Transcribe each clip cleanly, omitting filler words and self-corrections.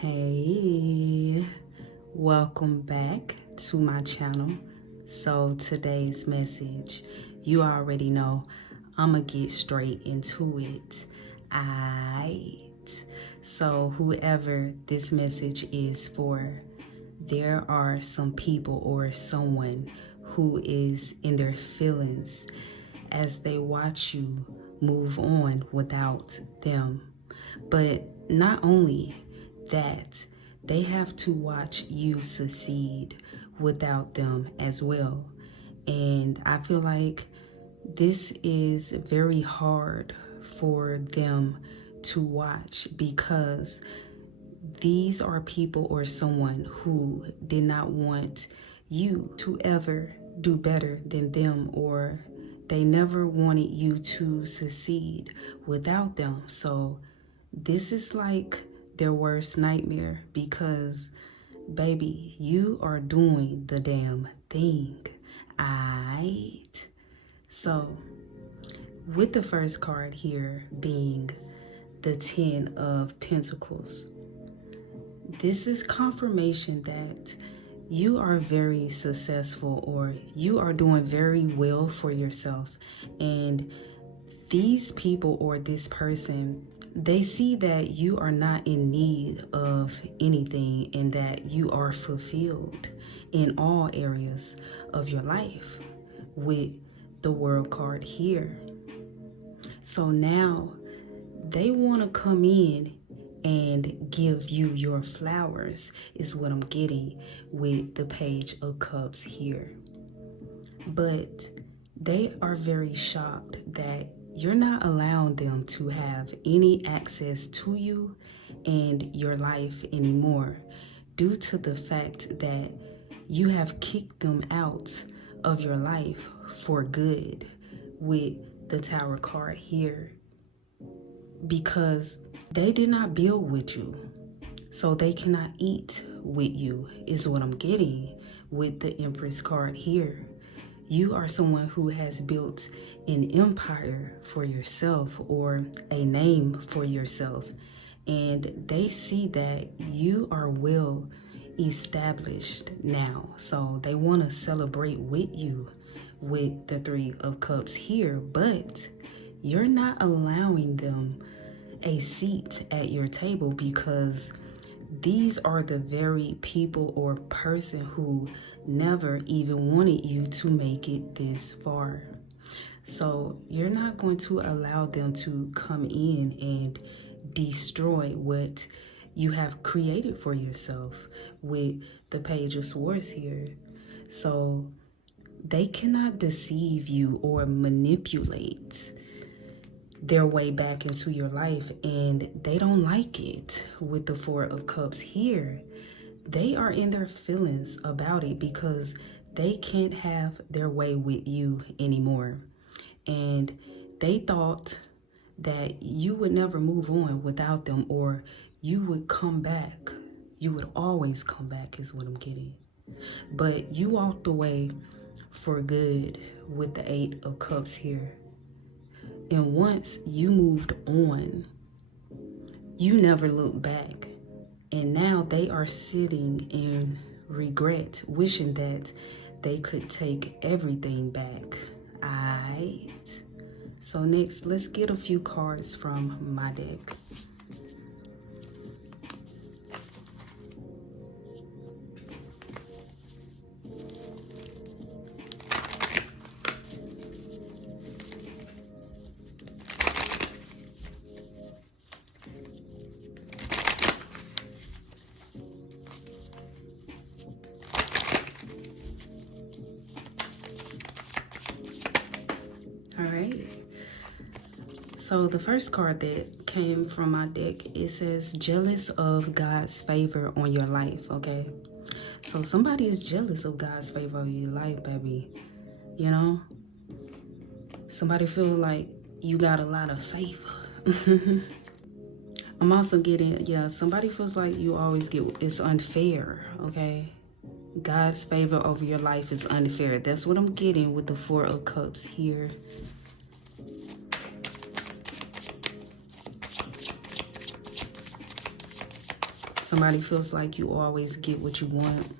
Hey, welcome back to my channel. So today's message, you already know, I'ma get straight into it. So whoever this message is for, there are some people or someone who is in their feelings as they watch you move on without them. But not only that, they have to watch you succeed without them as well. And I feel like this is very hard for them to watch because these are people or someone who did not want you to ever do better than them, or they never wanted you to succeed without them. So this is like their worst nightmare because, baby, you are doing the damn thing. So with the first card here being the 10 of Pentacles, this is confirmation that you are very successful, or you are doing very well for yourself. And these people or this person, they see that you are not in need of anything and that you are fulfilled in all areas of your life with the World card here. So now they want to come in and give you your flowers is what I'm getting with the Page of Cups here. But they are very shocked that you're not allowing them to have any access to you and your life anymore, due to the fact that you have kicked them out of your life for good with the Tower card here, because they did not build with you, so they cannot eat with you is what I'm getting with the Empress card here. You are someone who has built an empire for yourself, or a name for yourself, and they see that you are well established now, so they want to celebrate with you with the 3 of Cups here. But you're not allowing them a seat at your table because these are the very people or person who never even wanted you to make it this far. So you're not going to allow them to come in and destroy what you have created for yourself with the Page of Swords here. So they cannot deceive you or manipulate their way back into your life, and they don't like it with the 4 of Cups here. They are in their feelings about it because they can't have their way with you anymore, and they thought that you would never move on without them, or you would come back. You would always come back is what I'm getting. But you walked away for good with the 8 of Cups here. And once you moved on, you never looked back. And now they are sitting in regret, wishing that they could take everything back. So next, let's get a few cards from my deck. All right. So the first card that came from my deck, it says jealous of God's favor on your life, okay? So somebody is jealous of God's favor on your life, baby. You know? Somebody feel like you got a lot of favor. I'm also getting, yeah, somebody feels like you always get, it's unfair, okay? God's favor over your life is unfair. That's what I'm getting with the 4 of Cups here. Somebody feels like you always get what you want.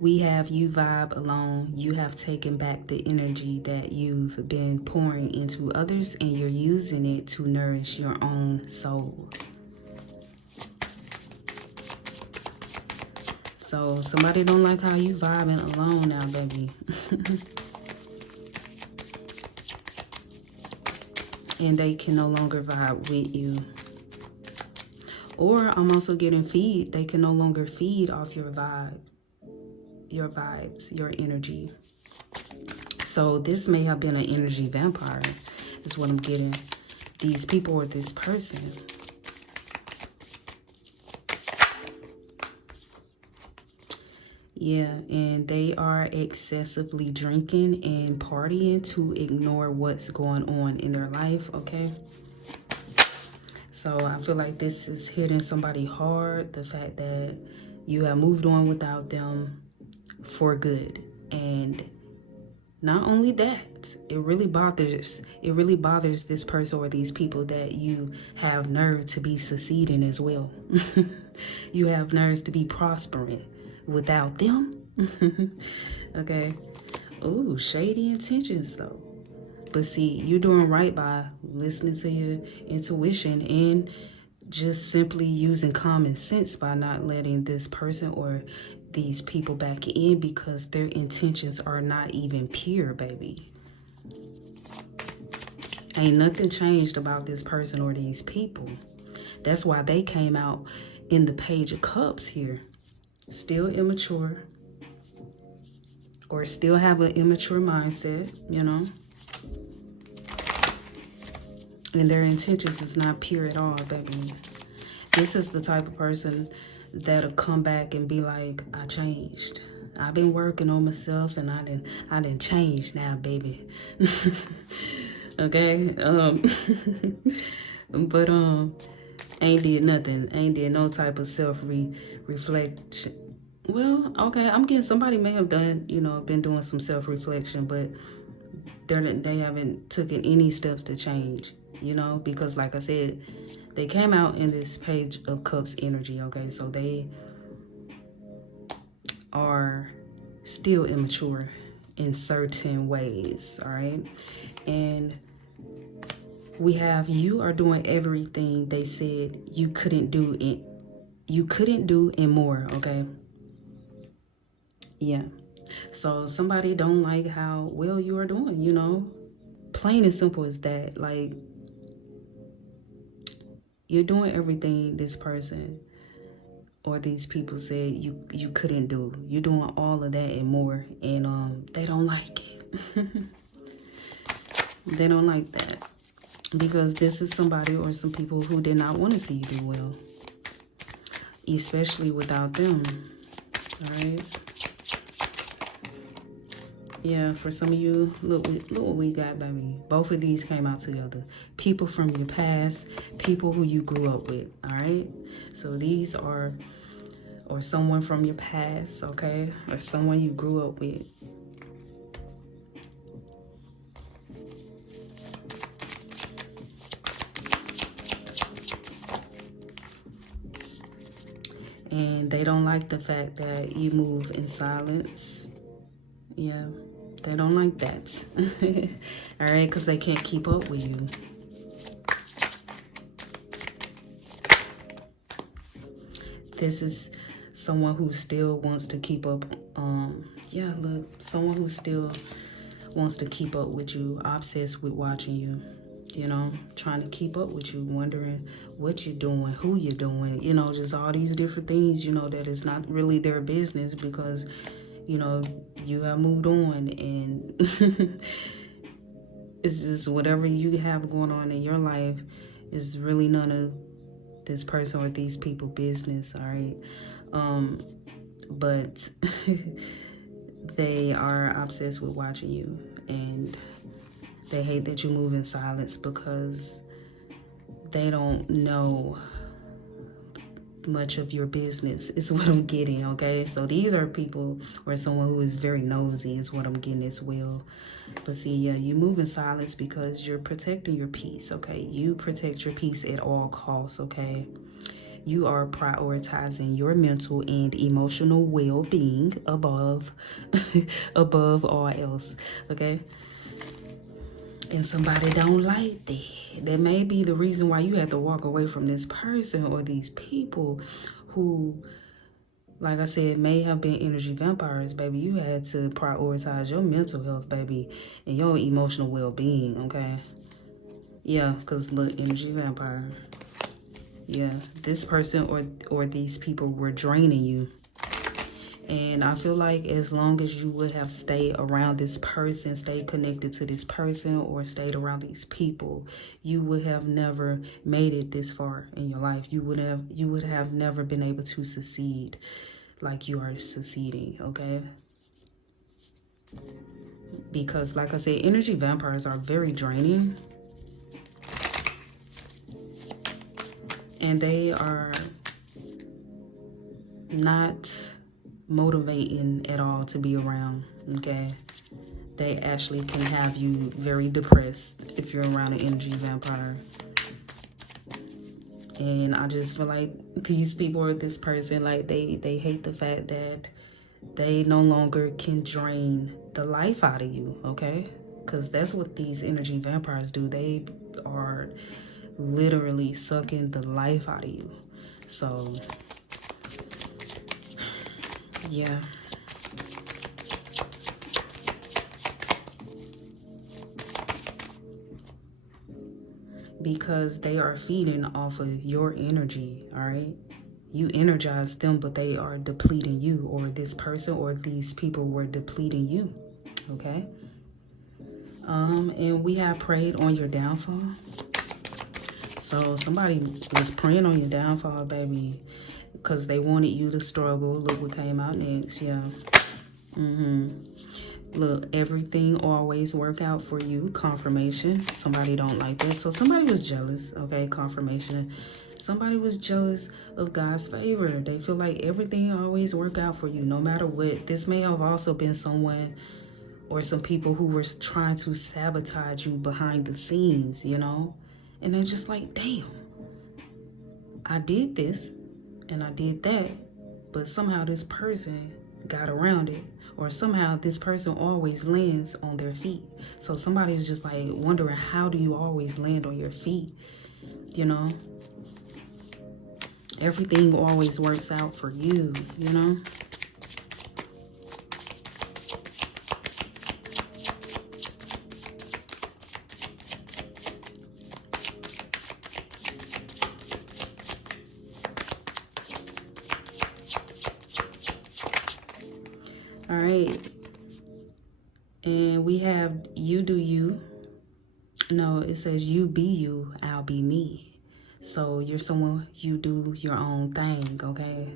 We have you vibe alone. You have taken back the energy that you've been pouring into others, and you're using it to nourish your own soul. So somebody don't like how you vibing alone now, baby. And they can no longer vibe with you. Or I'm also getting feed. They can no longer feed off your vibe, your vibes, your energy. So this may have been an energy vampire, is what I'm getting. These people or this person. Yeah, and they are excessively drinking and partying to ignore what's going on in their life, okay? So I feel like this is hitting somebody hard, the fact that you have moved on without them for good. And not only that, it really bothers this person or these people that you have nerve to be succeeding as well. You have nerves to be prospering without them. Okay. Ooh, shady intentions though. But see, you're doing right by listening to your intuition and just simply using common sense by not letting this person or these people back in, because their intentions are not even pure, baby. Ain't nothing changed about this person or these people. That's why they came out in the Page of Cups here. Still immature, or still have an immature mindset, you know. And their intentions is not pure at all, baby. This is the type of person that'll come back and be like, I changed. I've been working on myself and I didn't change now, baby. Okay? But ain't did nothing. Ain't did no type of self-reflection. Well, okay, I'm getting somebody may have done, you know, been doing some self-reflection, but they haven't taken any steps to change, you know, because like I said, they came out in this Page of Cups energy, okay? So they are still immature in certain ways, all right? And we have, you are doing everything they said you couldn't do and more, okay? Yeah. So somebody don't like how well you are doing, you know? Plain and simple as that. Like, you're doing everything this person or these people said you couldn't do. You're doing all of that and more, and they don't like it. They don't like that, because this is somebody or some people who did not want to see you do well, especially without them. All right. Yeah, for some of you, look what we got, baby. Both of these came out together. People from your past, people who you grew up with, all right? So these are, or someone from your past, okay? Or someone you grew up with. And they don't like the fact that you move in silence. Yeah. They don't like that. All right, because they can't keep up with you. This is someone who still wants to keep up. Yeah, look, someone who still wants to keep up with you, obsessed with watching you, you know, trying to keep up with you, wondering what you're doing, who you're doing, you know, just all these different things, you know, that is not really their business, because you know, you have moved on, and it's just whatever you have going on in your life is really none of this person or these people business, all right? But they are obsessed with watching you, and they hate that you move in silence, because they don't know much of your business is what I'm getting, okay? So these are people or someone who is very nosy is what I'm getting as well. But see, yeah, you move in silence because you're protecting your peace, okay? You protect your peace at all costs, okay? You are prioritizing your mental and emotional well-being above above all else, okay? And somebody don't like that. That may be the reason why you had to walk away from this person or these people who, like I said, may have been energy vampires, baby. You had to prioritize your mental health, baby, and your emotional well-being, okay? Yeah, because look, energy vampire. Yeah, this person or these people were draining you. And I feel like as long as you would have stayed around this person, stayed connected to this person, or stayed around these people, you would have never made it this far in your life. You would have never been able to succeed like you are succeeding, okay? Because like I said, energy vampires are very draining. And they are not motivating at all to be around, okay? They actually can have you very depressed if you're around an energy vampire. And I just feel like these people or this person, like they hate the fact that they no longer can drain the life out of you, okay? Because that's what these energy vampires do. They are literally sucking the life out of you. So yeah, because they are feeding off of your energy, all right? You energize them, but they are depleting you, or this person or these people were depleting you, okay? And we have prayed on your downfall. So somebody was praying on your downfall, baby, because they wanted you to struggle. Look what came out next, yeah. Look, everything always work out for you. Confirmation. Somebody don't like that. So somebody was jealous, okay? Confirmation. Somebody was jealous of God's favor. They feel like everything always work out for you, no matter what. This may have also been someone or some people who were trying to sabotage you behind the scenes, you know? And they're just like, damn, I did this and I did that, but somehow this person got around it, or somehow this person always lands on their feet. So somebody's just like wondering, how do you always land on your feet? You know, everything always works out for you, you know? All right. And we have you do you. No, it says you be you, I'll be me. So you're someone, you do your own thing, okay?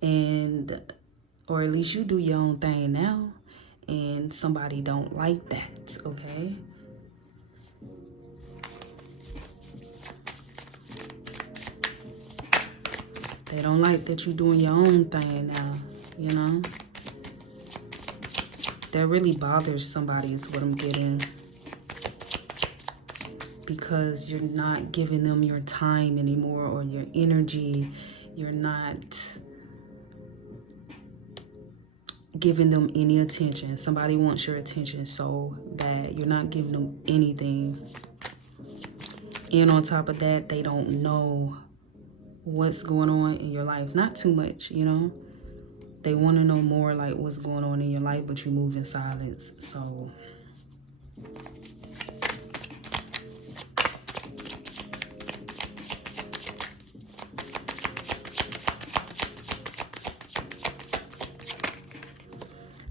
And, or at least you do your own thing now. And somebody don't like that, okay? They don't like that you're doing your own thing now, you know? That really bothers somebody is what I'm getting. Because you're not giving them your time anymore, or your energy. You're not giving them any attention. Somebody wants your attention so bad. You're not giving them anything. And on top of that, they don't know what's going on in your life. Not too much, you know? They want to know more, like what's going on in your life, but you move in silence. So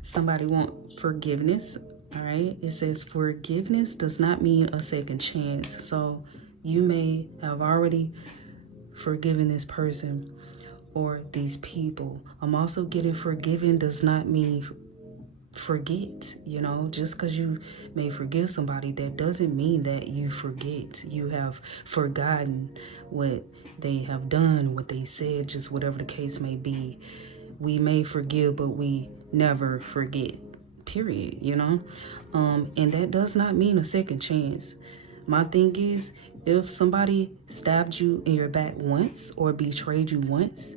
somebody want forgiveness, all right? It says forgiveness does not mean a second chance. So you may have already forgiven this person or these people. I'm also getting forgiven does not mean forget, you know. Just because you may forgive somebody, that doesn't mean that you forget. You have forgotten what they have done, what they said, just whatever the case may be. We may forgive, but we never forget, period, you know. And that does not mean a second chance. My thing is, if somebody stabbed you in your back once or betrayed you once,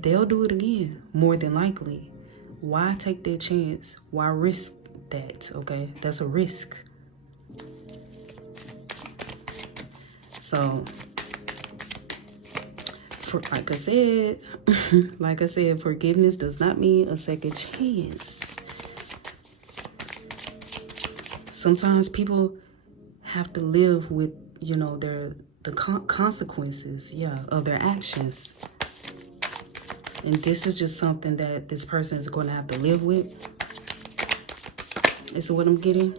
they'll do it again, more than likely. Why take that chance? Why risk that? Okay, that's a risk. So, like I said, forgiveness does not mean a second chance. Sometimes people have to live with, you know, the consequences, yeah, of their actions. And this is just something that this person is going to have to live with. Is what I'm getting.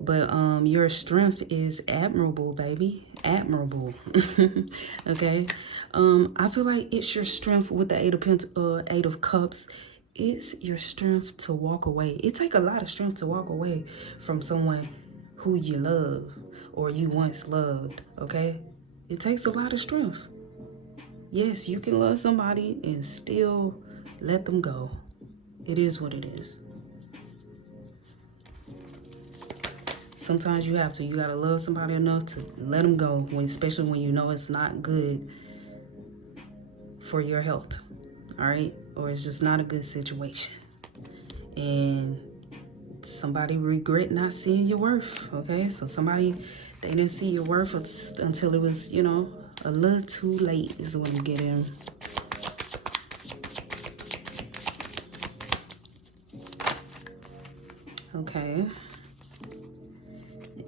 But your strength is admirable, baby. Admirable. Okay. I feel like it's your strength with the Eight of Cups. It's your strength to walk away. It takes a lot of strength to walk away from someone who you love or you once loved. Okay. It takes a lot of strength. Yes, you can love somebody and still let them go. It is what it is. Sometimes you have to. You got to love somebody enough to let them go, especially when you know it's not good for your health, all right? Or it's just not a good situation. And somebody regret not seeing your worth, okay? So somebody, they didn't see your worth until it was, you know, a little too late is what I'm getting. Okay.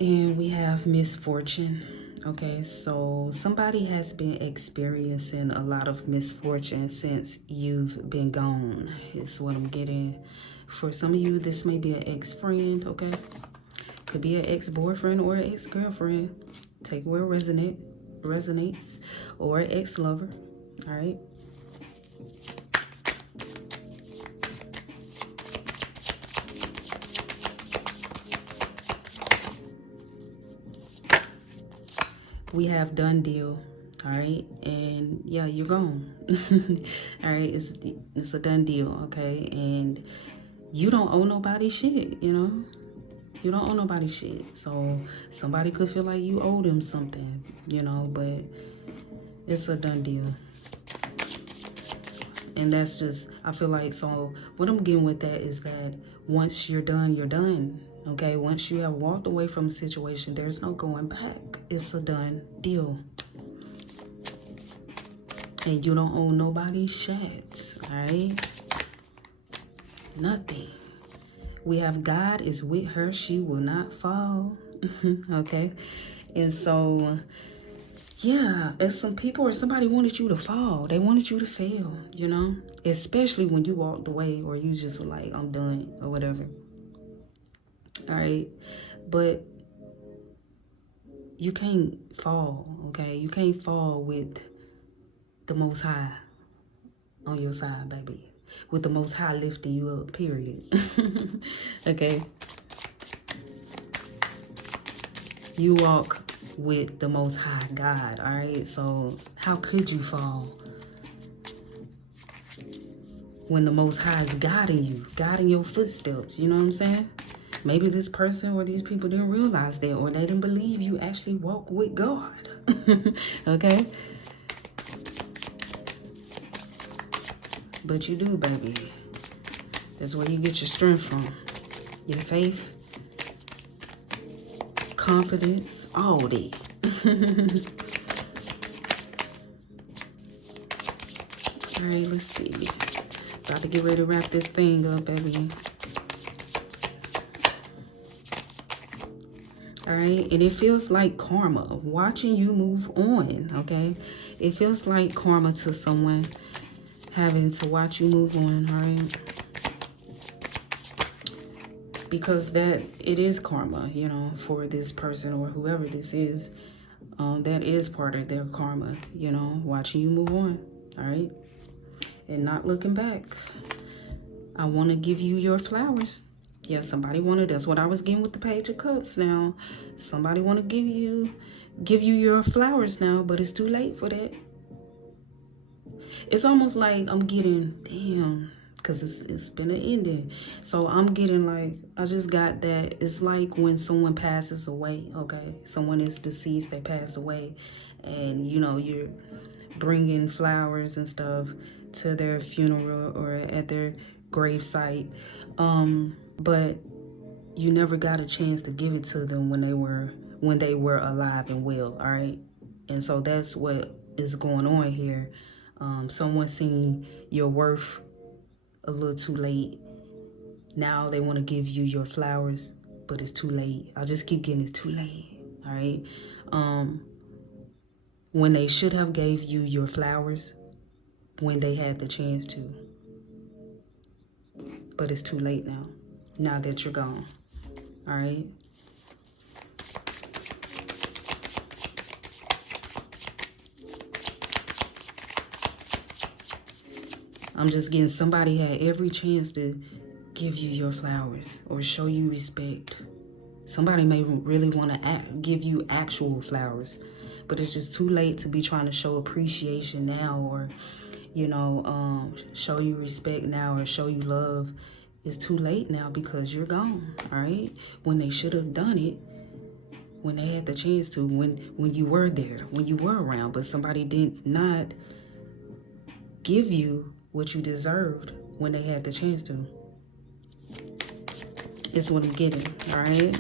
And we have misfortune. Okay, so somebody has been experiencing a lot of misfortune since you've been gone, is what I'm getting. For some of you, this may be an ex-friend, okay? Could be an ex-boyfriend or an ex-girlfriend. Take where it resonates, or an ex-lover, all right? We have done deal, all right? And yeah, you're gone. All right, it's a done deal, okay? And you don't owe nobody shit, you know? You don't owe nobody shit. So somebody could feel like you owe them something, you know, but it's a done deal. And that's just, I feel like, so what I'm getting with that is that once you're done, you're done. Okay, once you have walked away from a situation, there's no going back. It's a done deal. And you don't owe nobody shit, all right? Nothing. We have God is with her. She will not fall. Okay? And so, yeah, as some people or somebody wanted you to fall. They wanted you to fail, you know? Especially when you walked away or you just were like, I'm done or whatever. All right? But you can't fall, okay? You can't fall with the Most High on your side, baby. With the Most High lifting you up, period. Okay? You walk with the Most High God, all right? So how could you fall when the Most High is guiding you, guiding your footsteps? You know what I'm saying? Maybe this person or these people didn't realize that, or they didn't believe you actually walk with God. Okay? But you do, baby. That's where you get your strength from. Your faith, confidence, all that. All right, let's see. About to get ready to wrap this thing up, baby. All right, and it feels like karma, watching you move on, okay? It feels like karma to someone having to watch you move on, all right? Because that, it is karma, you know, for this person or whoever this is. That is part of their karma, you know, watching you move on, all right? And not looking back. I want to give you your flowers. Yeah, somebody wanted, that's what I was getting with the Page of Cups now. Somebody want to give you your flowers now, but it's too late for that. It's almost like I'm getting, damn, because it's been an ending. So I'm getting like, I just got that. It's like when someone passes away, okay? Someone is deceased, they pass away. And, you know, you're bringing flowers and stuff to their funeral or at their grave site. But you never got a chance to give it to them when they were alive and well, all right? And so that's what is going on here. Someone seeing your worth a little too late. Now they want to give you your flowers, but it's too late. I just keep getting it's too late, all right? When they should have gave you your flowers when they had the chance to. But it's too late now that you're gone, all right? I'm just getting somebody had every chance to give you your flowers or show you respect. Somebody may really want to give you actual flowers, but it's just too late to be trying to show appreciation now or, you know, show you respect now or show you love. It's too late now because you're gone, all right? When they should have done it, when they had the chance to, when you were there, when you were around, but somebody did not give you what you deserved when they had the chance to. It's what I'm getting, all right?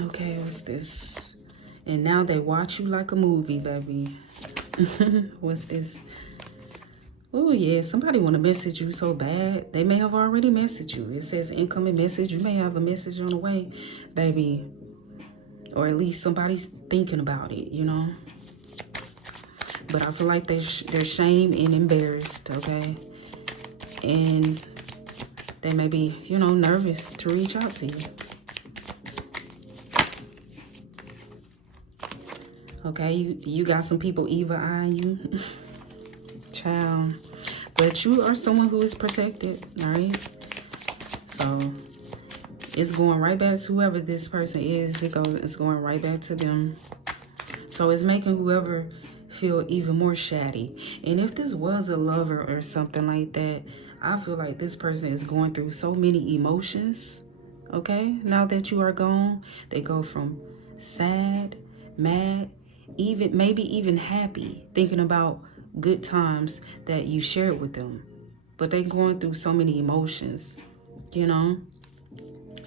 Okay, what's this? And now they watch you like a movie, baby. What's this? Oh, yeah, somebody want to message you so bad. They may have already messaged you. It says incoming message. You may have a message on the way, baby. Or at least somebody's thinking about it, you know? But I feel like they're shamed and embarrassed, okay? And they may be, you know, nervous to reach out to you. Okay, you got some people evil eyeing you. Child. But you are someone who is protected, all right? So it's going right back to whoever this person is. It's going right back to them. So it's making whoever feel even more shady. And if this was a lover or something like that, I feel like this person is going through so many emotions, okay? Now that you are gone, they go from sad, mad, maybe even happy, thinking about good times that you shared with them. But they're going through so many emotions, you know?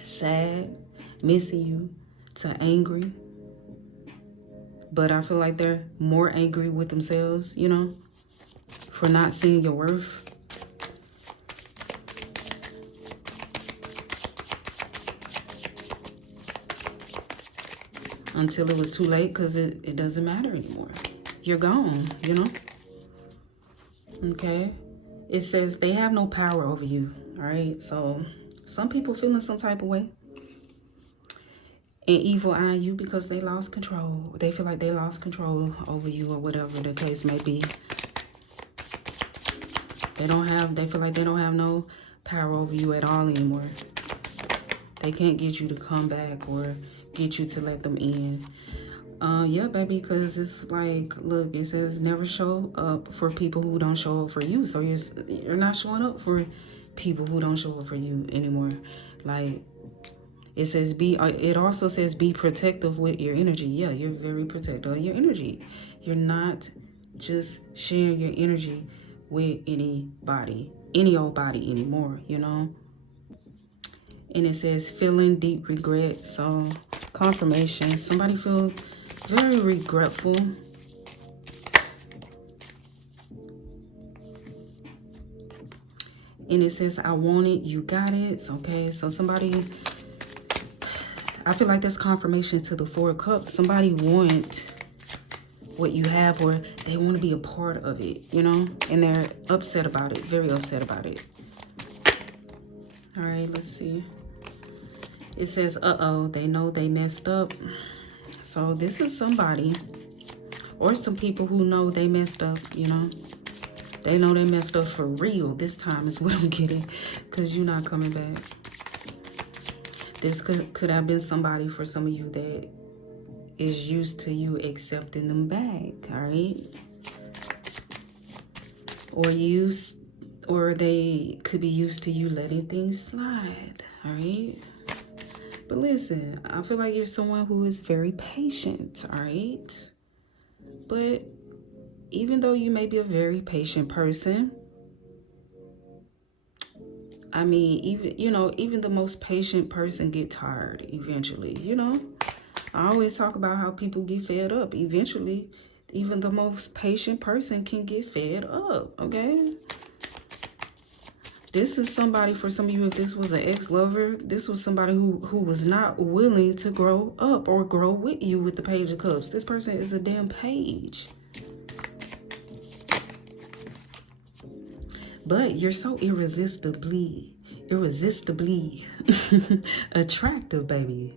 Sad, missing you, to angry. But I feel like they're more angry with themselves, you know, for not seeing your worth. Until it was too late, because it doesn't matter anymore. You're gone, you know. Okay. It says they have no power over you, all right? So some people feeling some type of way. And evil eye you because they lost control. They feel like they lost control over you or whatever the case may be. They feel like they don't have no power over you at all anymore. They can't get you to come back or get you to let them in. Yeah, baby, because it's like, look, it says never show up for people who don't show up for you. So you're not showing up for people who don't show up for you anymore. Like, it says it also says be protective with your energy. Yeah, you're very protective of your energy. You're not just sharing your energy with anybody, any old body anymore, you know? And it says feeling deep regret. So confirmation, somebody feel very regretful. And it says, I want it, you got it. Okay, so somebody, I feel like that's confirmation to the Four of Cups. Somebody want what you have, or they want to be a part of it, you know? And they're upset about it, very upset about it. All right, let's see. It says, uh-oh, they know they messed up. So this is somebody or some people who know they messed up, you know? They know they messed up for real. This time is what I'm getting, because you're not coming back. This could have been somebody for some of you that is used to you accepting them back, all right? Or they could be used to you letting things slide, all right? But listen, I feel like you're someone who is very patient, all right? But even though you may be a very patient person, I mean, even the most patient person get tired eventually, you know? I always talk about how people get fed up. Eventually, even the most patient person can get fed up, okay? This is somebody, for some of you, if this was an ex-lover, this was somebody who was not willing to grow up or grow with you with the Page of Cups. This person is a damn page. But you're so irresistibly attractive, baby.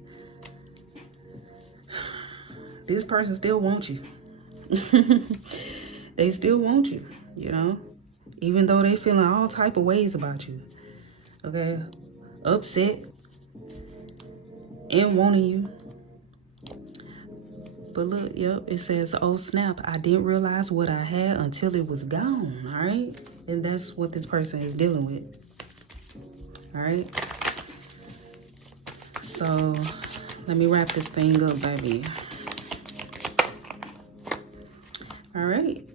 This person still wants you. They still want you, you know? Even though they feeling all type of ways about you. Okay? Upset and wanting you. But look, yep, it says, oh snap, I didn't realize what I had until it was gone, all right? And that's what this person is dealing with, all right? So let me wrap this thing up, baby. All right.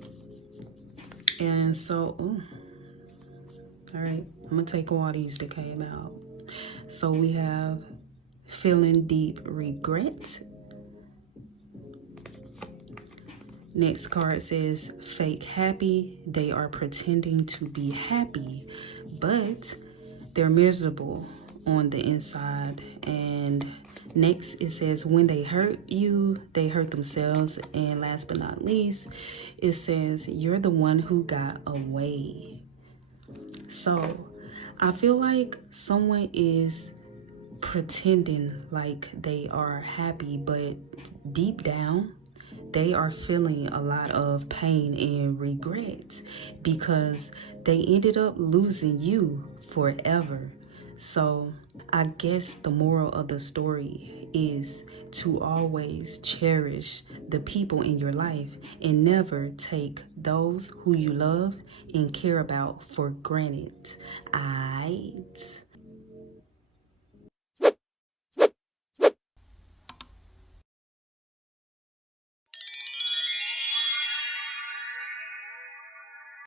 And so, all right, I'm gonna take all these that came out. So we have feeling deep regret. Next card says fake happy. They are pretending to be happy, but they're miserable on the inside. And next it says when they hurt you, they hurt themselves. And last but not least, it says you're the one who got away. So I feel like someone is pretending like they are happy, but deep down they are feeling a lot of pain and regret because they ended up losing you forever. So I guess the moral of the story is to always cherish the people in your life and never take those who you love and care about for granted. Aight.